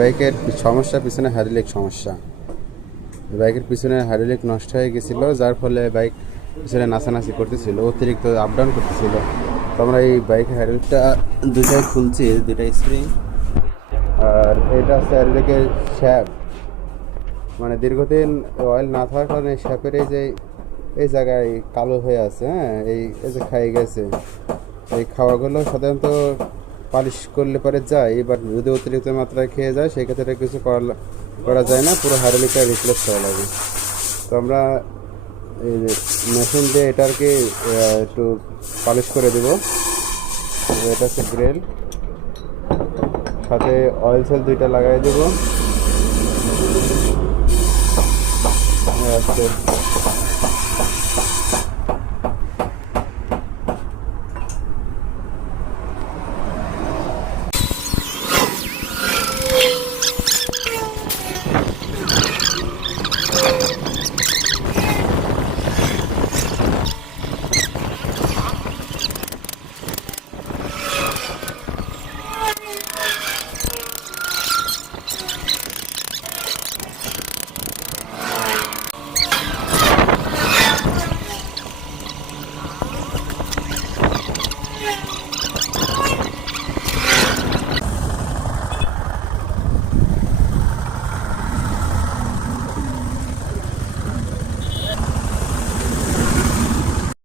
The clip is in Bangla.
বাইকের সমস্যা, পিছনে হাইড্রোলিক সমস্যা। বাইকের পিছনে হাইড্রোলিক নষ্ট হয়ে গেছিল, যার ফলে বাইক পিছনে নাচানাচি করতেছিল, অতিরিক্ত আপ ডাউন করতেছিল। তো আমরা এই বাইকের হাইড্রোলিকটা দুটাই খুলছি দুটাই স্প্রিং আর এটা হচ্ছে হাইড্রোলিকের শ্যাপ মানে দীর্ঘদিন অয়েল না থাকার কারণে শ্যাপের এই যে, এই জায়গায় কালো হয়ে আছে হ্যাঁ এই এই যে খাই গেছে। এই খাওয়াগুলো সাধারণত পালিশ করলে পরে যায়, এবার যদি অতিরিক্ত মাত্রায় খেয়ে যায় সেই ক্ষেত্রে কিছু করা করা যায় না, পুরো হাইড্রোলিকটা রিপ্লেস করা লাগে। তো আমরা এই মেশিন দিয়ে এটাকে একটু পালিশ করে দেব। এটা হচ্ছে গ্রেল সাথে অয়েল সেল দুইটা লাগাই দেবো। আছে